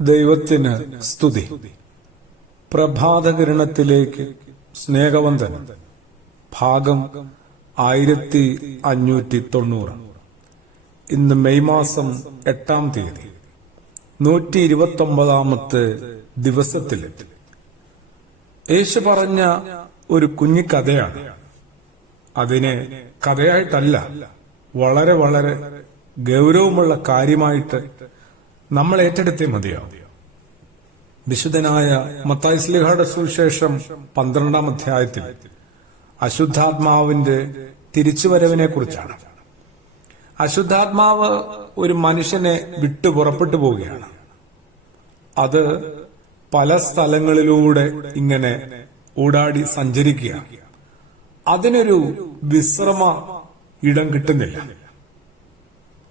ദൈവത്തിന് സ്തുതി. പ്രഭാതകിരണത്തിലേക്ക് സ്നേഹവന്ദനം. ഭാഗം 1590. ഇന്ന് മെയ് മാസം 8-ാം തീയതി 129-ാമത്തെ ദിവസത്തിലെത്തി. യേശു പറഞ്ഞ ഒരു കുഞ്ഞിക്കഥയാണ്. അതിനെ കഥയായിട്ടല്ല, വളരെ വളരെ ഗൗരവമുള്ള കാര്യമായിട്ട് നമ്മൾ ഏറ്റെടുത്തേ മതിയാവും. വിശുദ്ധനായ മത്തായി ശ്ലീഹായുടെ സുവിശേഷം 12-ാം അധ്യായത്തിൽ അശുദ്ധാത്മാവിന്റെ തിരിച്ചുവരവിനെ കുറിച്ചാണ്. അശുദ്ധാത്മാവ് ഒരു മനുഷ്യനെ വിട്ടു പുറപ്പെട്ടു പോവുകയാണ്. അത് പല സ്ഥലങ്ങളിലൂടെ ഇങ്ങനെ ഊടാടി സഞ്ചരിക്കുക. അതിനൊരു വിശ്രമ ഇടം കിട്ടുന്നില്ല.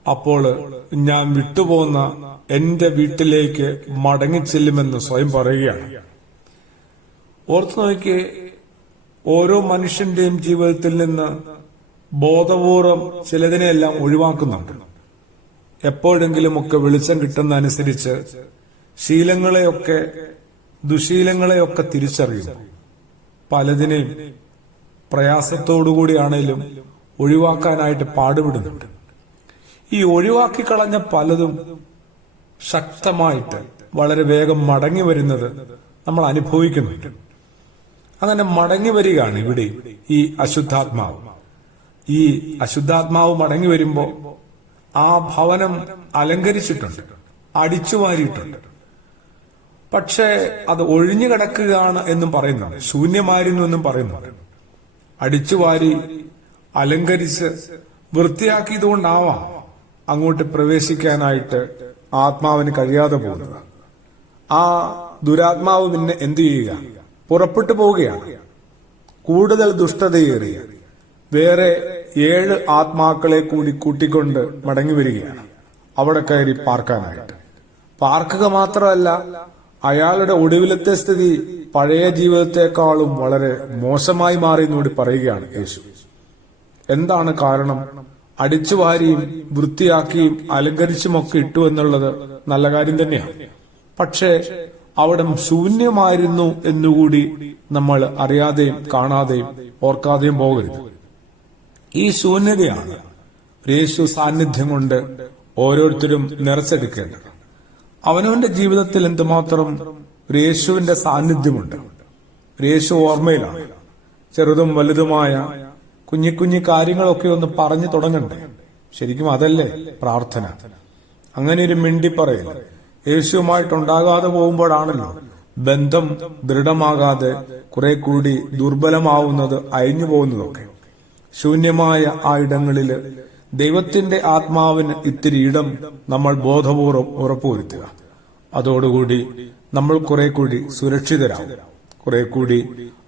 അപ്പോൾ ഞാൻ വിട്ടുപോകുന്ന എന്റെ വീട്ടിലേക്ക് മടങ്ങിച്ചെല്ലുമെന്ന് സ്വയം പറയുകയാണ്. ഓർത്തു നോക്കിയേ, ഓരോ മനുഷ്യന്റെയും ജീവിതത്തിൽ നിന്ന് ബോധപൂർവം ചിലതിനെയെല്ലാം ഒഴിവാക്കുന്നുണ്ട്. എപ്പോഴെങ്കിലുമൊക്കെ വെളിച്ചം കിട്ടുന്ന അനുസരിച്ച് ദുശീലങ്ങളെയൊക്കെ തിരിച്ചറിയുന്നു. പലതിനെയും പ്രയാസത്തോടുകൂടിയാണേലും ഒഴിവാക്കാനായിട്ട് പാടുപെടുന്നുണ്ട്. ഈ ഒഴിവാക്കിക്കളഞ്ഞ പലതും ശക്തമായിട്ട് വളരെ വേഗം മടങ്ങി വരുന്നത് നമ്മൾ അനുഭവിക്കുന്നുണ്ട്. അങ്ങനെ മടങ്ങി വരികയാണ് ഇവിടെ ഈ അശുദ്ധാത്മാവ്. ഈ അശുദ്ധാത്മാവ് മടങ്ങി വരുമ്പോ ആ ഭവനം അലങ്കരിച്ചിട്ടുണ്ട്, അടിച്ചുവാരിയിട്ടുണ്ട്. പക്ഷേ അത് ഒഴിഞ്ഞു കിടക്കുകയാണ് എന്നും പറയുന്നുണ്ട്, ശൂന്യമായിരുന്നു എന്നും പറയുന്നുണ്ട്. അടിച്ചുവാരി അലങ്കരിച്ച് വൃത്തിയാക്കിയതുകൊണ്ടാവാം അങ്ങോട്ട് പ്രവേശിക്കാനായിട്ട് ആത്മാവിന് കഴിയാതെ പോകുന്നത്. ആ ദുരാത്മാവ് പിന്നെ എന്തു ചെയ്യുക? പുറപ്പെട്ടു പോവുകയാണ്. കൂടുതൽ ദുഷ്ടതയേറിയ വേറെ 7 ആത്മാക്കളെ കൂടി കൂട്ടിക്കൊണ്ട് മടങ്ങി വരികയാണ് അവിടെ കയറി പാർക്കാനായിട്ട്. പാർക്കുക മാത്രമല്ല, അയാളുടെ ഒടുവിലത്തെ സ്ഥിതി പഴയ ജീവിതത്തെക്കാളും വളരെ മോശമായി മാറി എന്നോട് പറയുകയാണ് യേശു. എന്താണ് കാരണം? അടിച്ചുവാരിയും വൃത്തിയാക്കിയും അലങ്കരിച്ചുമൊക്കെ ഇട്ടു എന്നുള്ളത് നല്ല കാര്യം തന്നെയാണ്. പക്ഷേ അവിടെ ശൂന്യമായിരുന്നു എന്നുകൂടി നമ്മൾ അറിയാതെയും കാണാതെയും ഓർക്കാതെയും പോകരുത്. ഈ ശൂന്യതയാണ് യേശു സാന്നിധ്യം കൊണ്ട് ഓരോരുത്തരും നിറച്ചെടുക്കേണ്ടത്. അവനവന്റെ ജീവിതത്തിൽ എന്തുമാത്രം യേശുവിന്റെ സാന്നിധ്യമുണ്ട്. യേശു ഓർമ്മയിലാണ്. ചെറുതും വലുതുമായ കുഞ്ഞി കാര്യങ്ങളൊക്കെ ഒന്ന് പറഞ്ഞു തുടങ്ങണ്ടേ? ശരിക്കും അതല്ലേ പ്രാർത്ഥന. അങ്ങനെ ഒരു മിണ്ടിപ്പറയൽ യേശുവുമായിട്ടുണ്ടാകാതെ പോകുമ്പോഴാണല്ലോ ബന്ധം ദൃഢമാകാതെ കുറെ കൂടി ദുർബലമാവുന്നത്, അയഞ്ഞു പോകുന്നതൊക്കെ. ശൂന്യമായ ആ ഇടങ്ങളില് ദൈവത്തിന്റെ ആത്മാവിന് ഇത്തിരി ഇടം നമ്മൾ ബോധപൂർവം ഉറപ്പുവരുത്തുക. അതോടുകൂടി നമ്മൾ കുറെ കൂടി സുരക്ഷിതരാകും, കുറെ കൂടി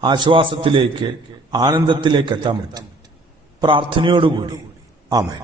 ആശ്വാസത്തിലേക്ക്, ആനന്ദത്തിലേക്ക് എത്താൻ പറ്റും. പ്രാർത്ഥനയോടുകൂടി ആമേൻ.